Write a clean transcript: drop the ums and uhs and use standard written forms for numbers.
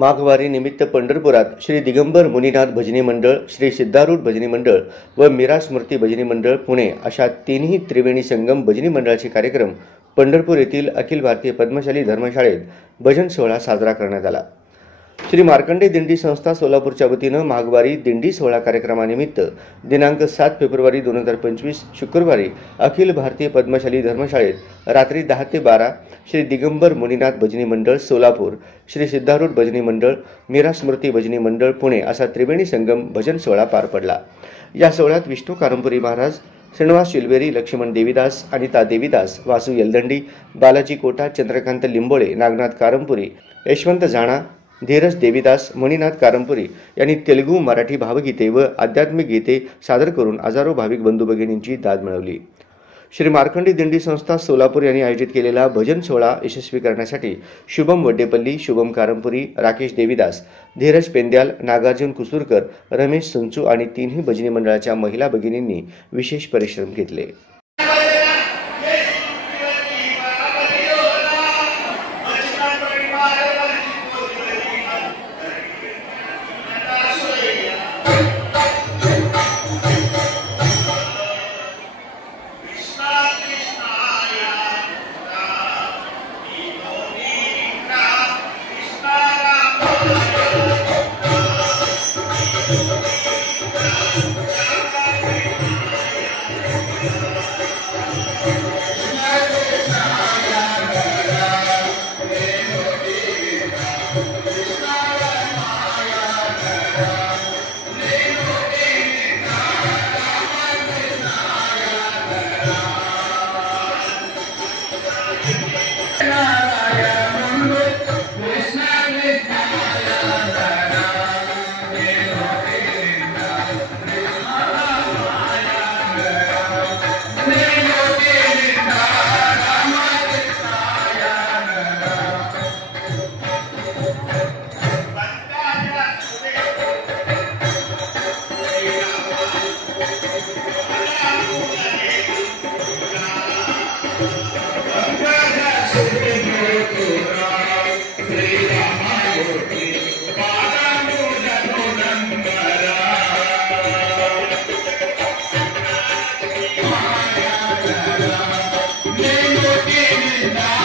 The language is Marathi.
माघवारी निमित्त पंढरपुरात श्री दिगंबर मुनीनाथ भजनी मंडळ, श्री सिद्धारूढ भजनी मंडळ व मीरा स्मृती भजनी मंडळ पुणे अशा तीनही त्रिवेणी संगम भजनी मंडळाचे कार्यक्रम पंढरपूर येथील अखिल भारतीय पद्मशाली धर्मशाळेत भजन सोहळा साजरा करण्यात आला। श्री मार्कंडे दिंडी संस्था सोलापूरच्या वतीने माघवारी दिंडी सोहळा कार्यक्रमानिमित्त दिनांक 7 फेब्रुवारी 2025 शुक्रवारी अखिल भारतीय पद्मशाली धर्मशाळेत रात्री 10 ते 12 श्री दिगंबर मुनीनाथ भजनी मंडळ सोलापूर, श्री सिद्धारूढ भजनी मंडळ, मीरा स्मृती भजनी मंडळ पुणे असा त्रिवेणी संगम भजन सोहळा पार पडला। या सोहळ्यात विष्णू कारंपुरी महाराज, श्रीनिवास शिलवेरी, लक्ष्मण देवीदास, अनिता देवीदास, वासू यलदंडी, बालाजी कोटा, चंद्रकांत लिंबोळे, नागनाथ कारंपुरी, यशवंत जाणा, धीरज देवीदास, मणिनाथ कारंपुरी यांनी तेलुगू, मराठी भावगीते व आध्यात्मिक गीते सादर करून हजारो भाविक बंधू भगिनींची दाद मिळवली। श्री मार्कंडे दिंडी संस्था सोलापूर यांनी आयोजित केलेला भजन सोहळा यशस्वी करण्यासाठी शुभम वड्डेपल्ली, शुभम कारंपुरी, राकेश देवीदास, धीरज पेंद्याल, नागार्जुन कुसूरकर, रमेश संचू आणि तीनही भजनी मंडळाच्या महिला भगिनींनी विशेष परिश्रम घेतले। Nemo